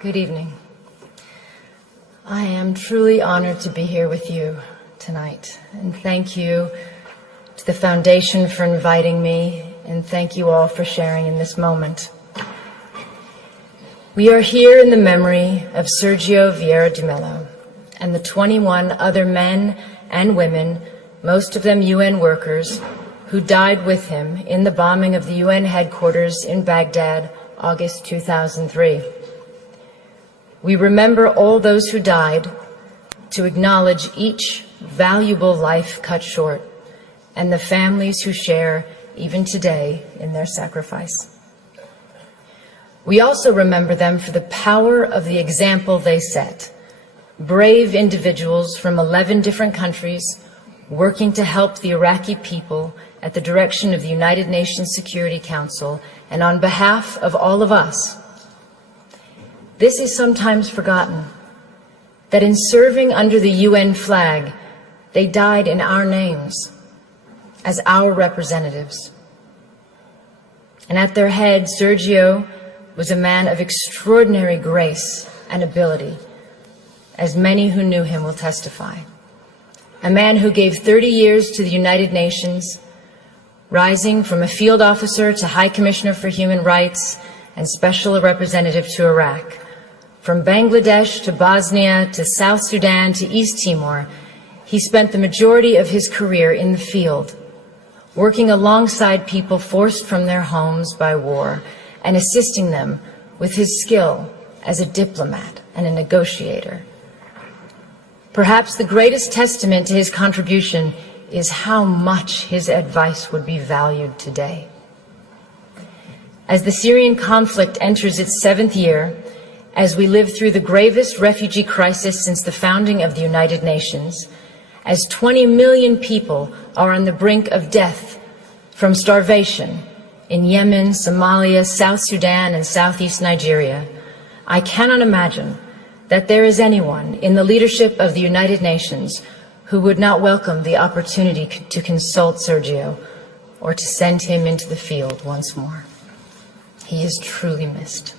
Good evening. I am truly honored to be here with you tonight, and thank you to the Foundation for inviting me, and thank you all for sharing in this moment. We are here in the memory of Sergio Vieira de Mello and the 21 other men and women, most of them UN workers, who died with him in the bombing of the UN headquarters in Baghdad, August 2003. We remember all those who died to acknowledge each valuable life cut short and the families who share, even today, in their sacrifice. We also remember them for the power of the example they set. Brave individuals from 11 different countries working to help the Iraqi people at the direction of the United Nations Security Council and on behalf of all of us. This is sometimes forgotten, that in serving under the UN flag, they died in our names, as our representatives. And at their head, Sergio was a man of extraordinary grace and ability, as many who knew him will testify. A man who gave 30 years to the United Nations, rising from a field officer to High Commissioner for Human Rights and Special Representative to Iraq. From Bangladesh to Bosnia to South Sudan to East Timor, he spent the majority of his career in the field, working alongside people forced from their homes by war and assisting them with his skill as a diplomat and a negotiator. Perhaps the greatest testament to his contribution is how much his advice would be valued today. As the Syrian conflict enters its 7th year, as we live through the gravest refugee crisis since the founding of the United Nations, as 20 million people are on the brink of death from starvation in Yemen, Somalia, South Sudan, and Southeast Nigeria, I cannot imagine that there is anyone in the leadership of the United Nations who would not welcome the opportunity to consult Sergio or to send him into the field once more. He is truly missed.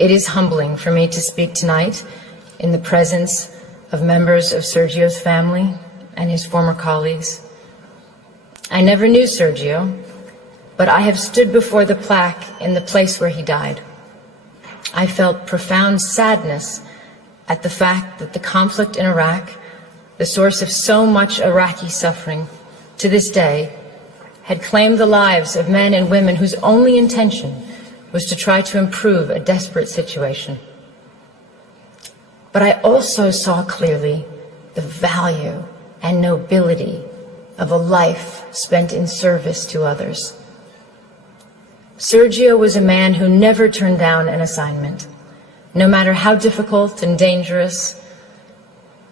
It is humbling for me to speak tonight in the presence of members of Sergio's family and his former colleagues. I never knew Sergio, but I have stood before the plaque in the place where he died. I felt profound sadness at the fact that the conflict in Iraq, the source of so much Iraqi suffering to this day, had claimed the lives of men and women whose only intention was to try to improve a desperate situation. But I also saw clearly the value and nobility of a life spent in service to others. Sergio was a man who never turned down an assignment, no matter how difficult and dangerous,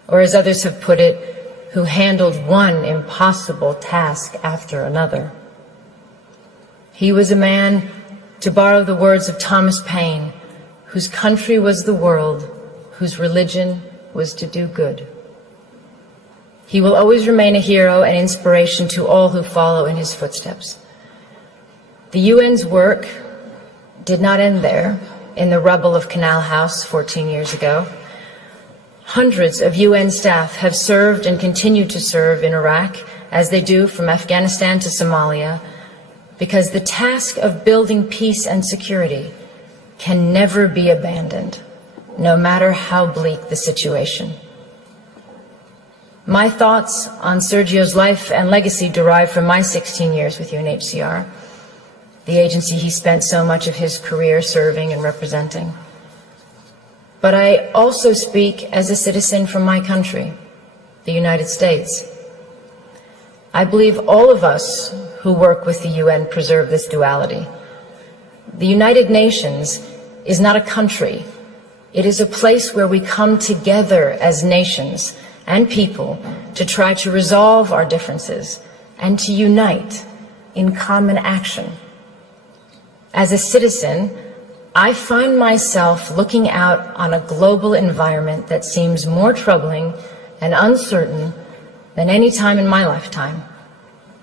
or as others have put it, who handled one impossible task after another. He was a man, to borrow the words of Thomas Paine, whose country was the world, whose religion was to do good. He will always remain a hero and inspiration to all who follow in his footsteps. The UN's work did not end there, in the rubble of Canal House 14 years ago. Hundreds of UN staff have served and continue to serve in Iraq, as they do from Afghanistan to Somalia, because the task of building peace and security can never be abandoned, no matter how bleak the situation. My thoughts on Sergio's life and legacy derive from my 16 years with UNHCR, the agency he spent so much of his career serving and representing. But I also speak as a citizen from my country, the United States. I believe all of us who work with the UN preserve this duality. The United Nations is not a country. It is a place where we come together as nations and people to try to resolve our differences and to unite in common action. As a citizen, I find myself looking out on a global environment that seems more troubling and uncertain than any time in my lifetime.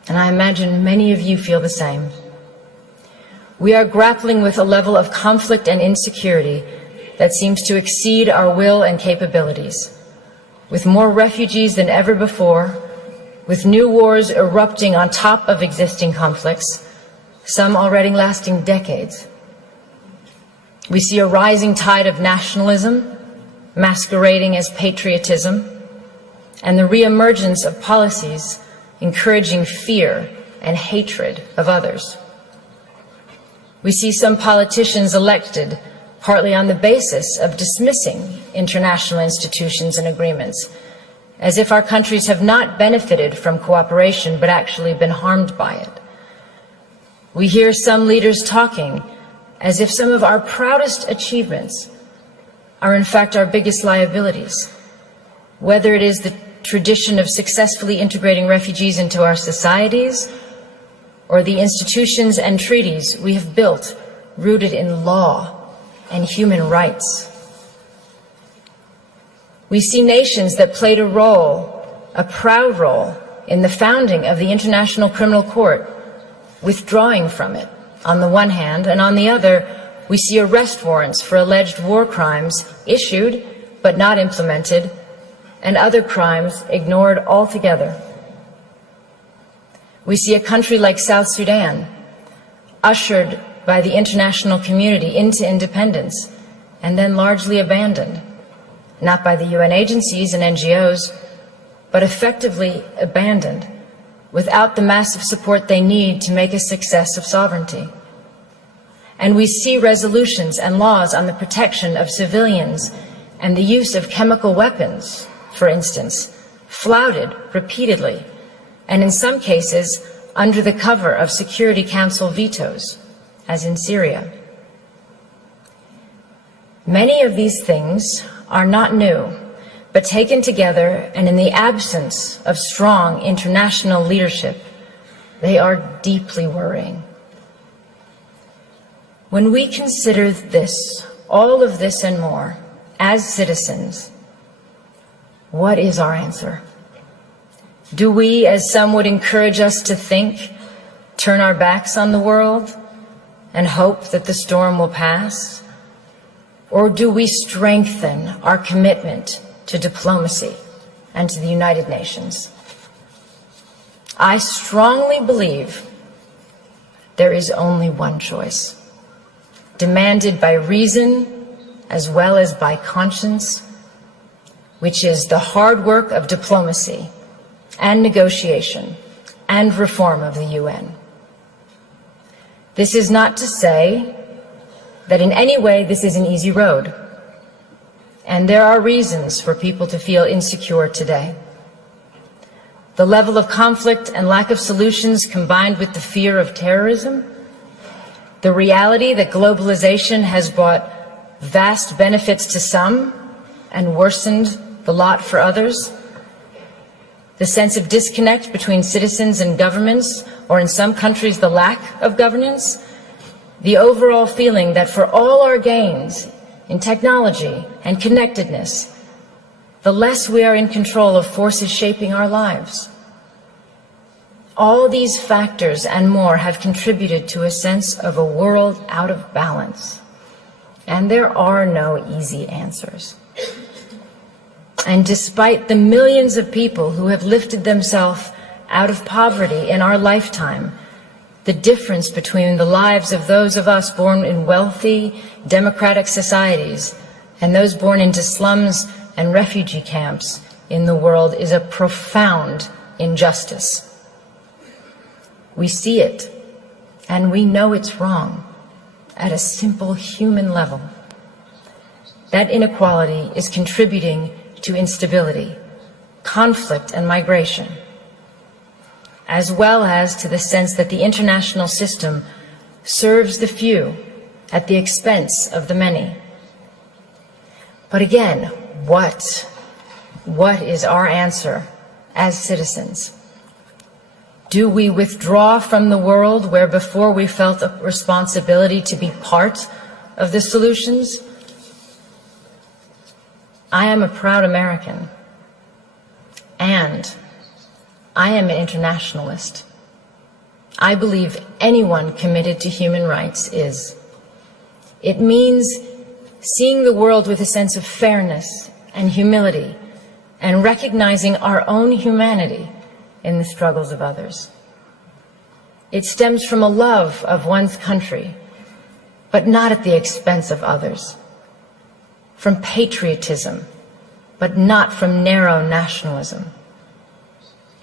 And I imagine many of you feel the same. We are grappling with a level of conflict and insecurity that seems to exceed our will and capabilities, with more refugees than ever before, with new wars erupting on top of existing conflicts, some already lasting decades. We see a rising tide of nationalism, masquerading as patriotism, and the reemergence of policies encouraging fear and hatred of others. We see some politicians elected partly on the basis of dismissing international institutions and agreements, as if our countries have not benefited from cooperation but actually been harmed by it. We hear some leaders talking as if some of our proudest achievements are in fact our biggest liabilities, whether it is the tradition of successfully integrating refugees into our societies, or the institutions and treaties we have built rooted in law and human rights. We see nations that played a role, a proud role, in the founding of the International Criminal Court, withdrawing from it on the one hand, and on the other, we see arrest warrants for alleged war crimes issued but not implemented, and other crimes ignored altogether. We see a country like South Sudan, ushered by the international community into independence and then largely abandoned, not by the UN agencies and NGOs, but effectively abandoned without the massive support they need to make a success of sovereignty. And we see resolutions and laws on the protection of civilians and the use of chemical weapons, for instance, flouted repeatedly, and in some cases under the cover of Security Council vetoes, as in Syria. Many of these things are not new, but taken together and in the absence of strong international leadership, they are deeply worrying. When we consider this, all of this and more, as citizens, what is our answer? Do we, as some would encourage us to think, turn our backs on the world and hope that the storm will pass? Or do we strengthen our commitment to diplomacy and to the United Nations? I strongly believe there is only one choice, demanded by reason as well as by conscience, which is the hard work of diplomacy and negotiation and reform of the UN. This is not to say that in any way this is an easy road, and there are reasons for people to feel insecure today. The level of conflict and lack of solutions combined with the fear of terrorism, the reality that globalization has brought vast benefits to some and worsened the lot for others, the sense of disconnect between citizens and governments, or in some countries the lack of governance, the overall feeling that for all our gains in technology and connectedness, the less we are in control of forces shaping our lives. All these factors and more have contributed to a sense of a world out of balance. And there are no easy answers. And despite the millions of people who have lifted themselves out of poverty in our lifetime, the difference between the lives of those of us born in wealthy, democratic societies and those born into slums and refugee camps in the world is a profound injustice. We see it, and we know it's wrong at a simple human level. That inequality is contributing to instability, conflict, and migration, as well as to the sense that the international system serves the few at the expense of the many. But again, what is our answer as citizens? Do we withdraw from the world where before we felt a responsibility to be part of the solutions? I am a proud American, and I am an internationalist. I believe anyone committed to human rights is. It means seeing the world with a sense of fairness and humility, and recognizing our own humanity in the struggles of others. It stems from a love of one's country, but not at the expense of others. From patriotism, but not from narrow nationalism.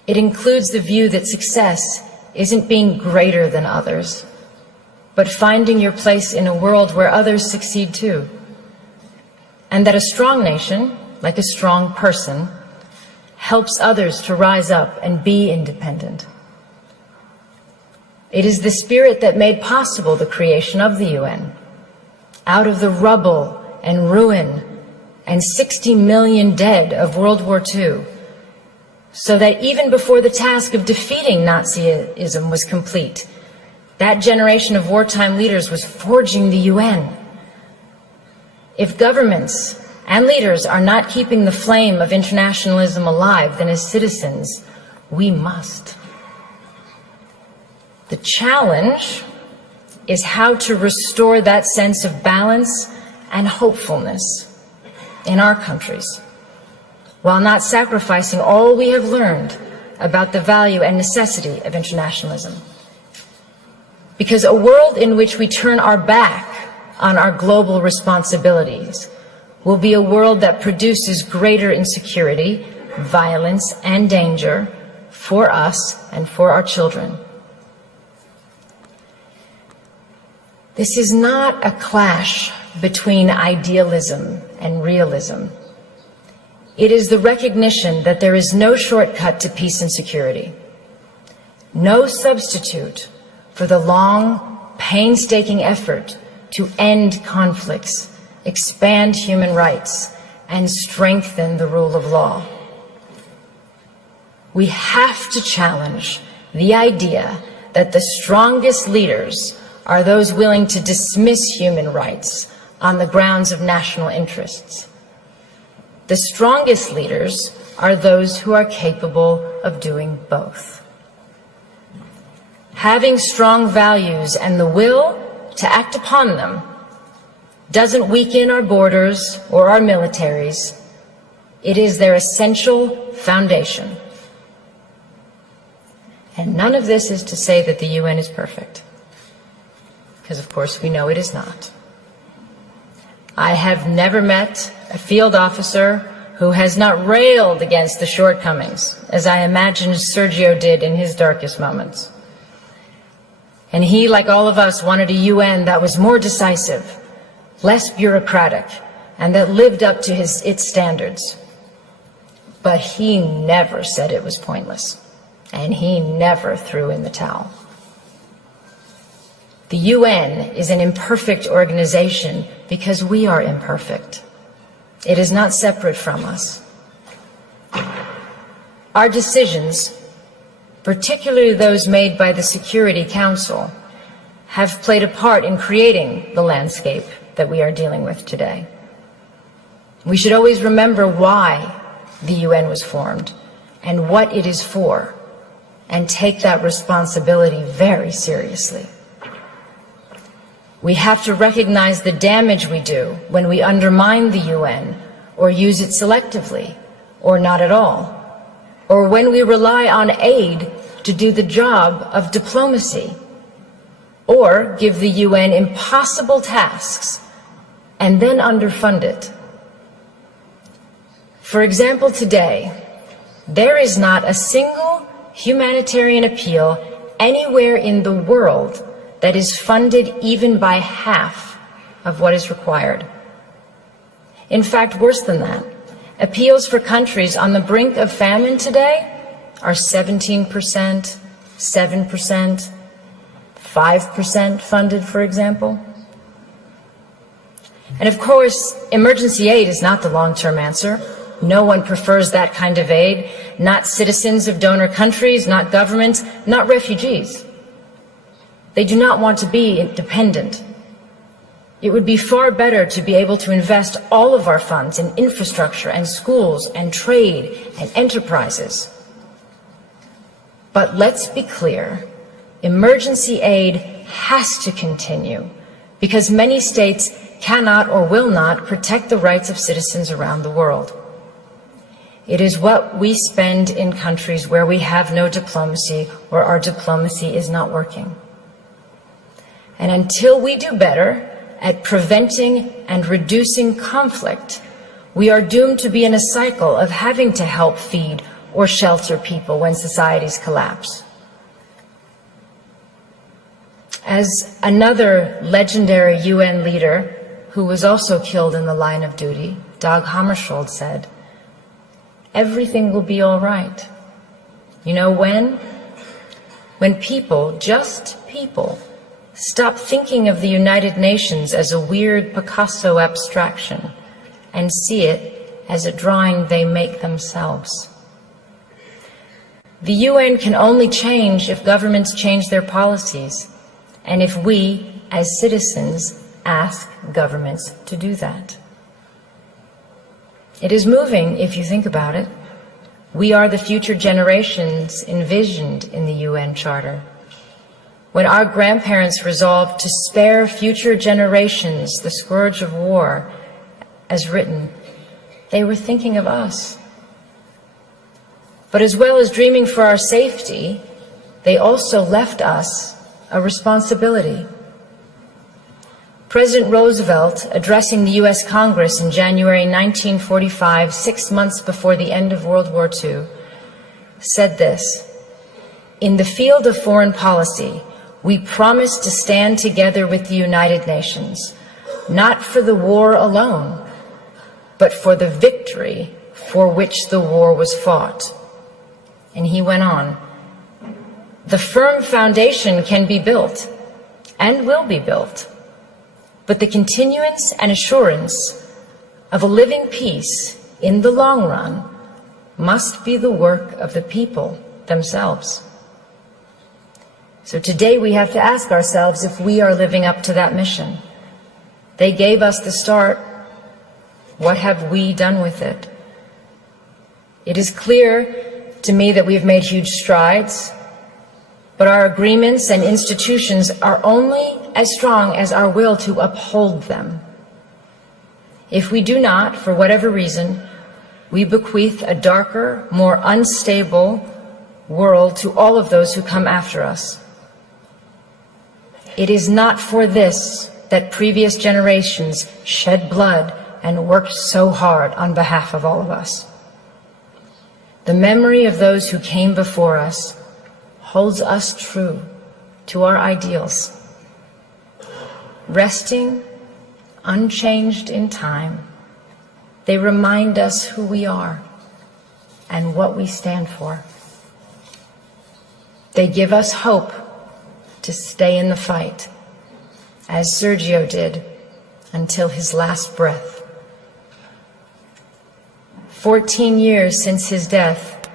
It includes the view that success isn't being greater than others, but finding your place in a world where others succeed too. And that a strong nation, like a strong person, helps others to rise up and be independent. It is the spirit that made possible the creation of the UN. Out of the rubble and ruin and 60 million dead of World War II, so that even before the task of defeating Nazism was complete, that generation of wartime leaders was forging the UN. If governments and leaders are not keeping the flame of internationalism alive, then as citizens, we must. The challenge is how to restore that sense of balance and hopefulness in our countries, while not sacrificing all we have learned about the value and necessity of internationalism. Because a world in which we turn our back on our global responsibilities will be a world that produces greater insecurity, violence, and danger for us and for our children. This is not a clash between idealism and realism. It is the recognition that there is no shortcut to peace and security, no substitute for the long, painstaking effort to end conflicts, expand human rights, and strengthen the rule of law. We have to challenge the idea that the strongest leaders are those willing to dismiss human rights on the grounds of national interests. The strongest leaders are those who are capable of doing both. Having strong values and the will to act upon them doesn't weaken our borders or our militaries. It is their essential foundation. And none of this is to say that the UN is perfect, because of course we know it is not. I have never met a field officer who has not railed against the shortcomings, as I imagine Sergio did in his darkest moments. And he, like all of us, wanted a UN that was more decisive, less bureaucratic, and that lived up to its standards. But he never said it was pointless, and he never threw in the towel. The UN is an imperfect organization because we are imperfect. It is not separate from us. Our decisions, particularly those made by the Security Council, have played a part in creating the landscape that we are dealing with today. We should always remember why the UN was formed and what it is for, and take that responsibility very seriously. We have to recognize the damage we do when we undermine the UN or use it selectively or not at all, or when we rely on aid to do the job of diplomacy, or give the UN impossible tasks and then underfund it. For example, today, there is not a single humanitarian appeal anywhere in the world that is funded even by half of what is required. In fact, worse than that, appeals for countries on the brink of famine today are 17%, 7%, 5% funded, for example. And of course, emergency aid is not the long-term answer. No one prefers that kind of aid, not citizens of donor countries, not governments, not refugees. They do not want to be independent. It would be far better to be able to invest all of our funds in infrastructure and schools and trade and enterprises. But let's be clear, emergency aid has to continue because many states cannot or will not protect the rights of citizens around the world. It is what we spend in countries where we have no diplomacy or our diplomacy is not working. And until we do better at preventing and reducing conflict, we are doomed to be in a cycle of having to help feed or shelter people when societies collapse. As another legendary UN leader who was also killed in the line of duty, Dag Hammarskjöld, said, "Everything will be all right." You know when? When people, just people, stop thinking of the United Nations as a weird Picasso abstraction and see it as a drawing they make themselves. The UN can only change if governments change their policies, and if we, as citizens, ask governments to do that. It is moving, if you think about it. We are the future generations envisioned in the UN Charter. When our grandparents resolved to spare future generations the scourge of war, as written, they were thinking of us. But as well as dreaming for our safety, they also left us a responsibility. President Roosevelt, addressing the U.S. Congress in January 1945, 6 months before the end of World War II, said this: "In the field of foreign policy, we promise to stand together with the United Nations, not for the war alone, but for the victory for which the war was fought." And he went on, "The firm foundation can be built and will be built, but the continuance and assurance of a living peace in the long run must be the work of the people themselves." So today we have to ask ourselves if we are living up to that mission. They gave us the start. What have we done with it? It is clear to me that we've made huge strides, but our agreements and institutions are only as strong as our will to uphold them. If we do not, for whatever reason, we bequeath a darker, more unstable world to all of those who come after us. It is not for this that previous generations shed blood and worked so hard on behalf of all of us. The memory of those who came before us holds us true to our ideals, resting unchanged in time. They remind us who we are and what we stand for. They give us hope to stay in the fight, as Sergio did until his last breath. 14 years since his death,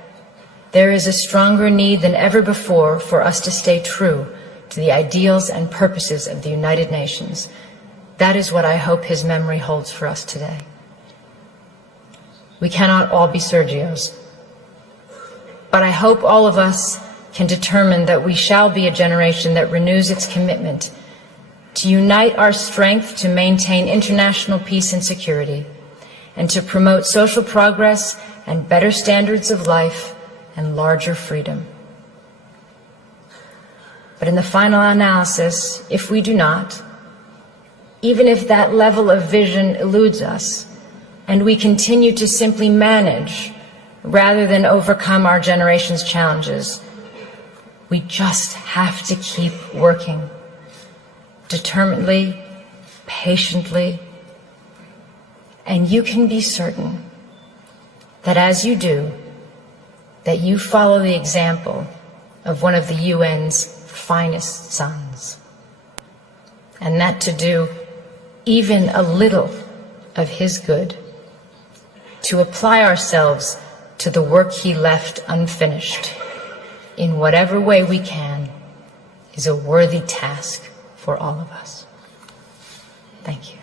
there is a stronger need than ever before for us to stay true to the ideals and purposes of the United Nations. That is what I hope his memory holds for us today. We cannot all be Sergios, but I hope all of us can determine that we shall be a generation that renews its commitment to unite our strength to maintain international peace and security, and to promote social progress and better standards of life and larger freedom. But in the final analysis, if we do not, even if that level of vision eludes us, and we continue to simply manage rather than overcome our generation's challenges, we just have to keep working, determinedly, patiently, and you can be certain that as you do, that you follow the example of one of the UN's finest sons, and that to do even a little of his good, to apply ourselves to the work he left unfinished, in whatever way we can, is a worthy task for all of us. Thank you.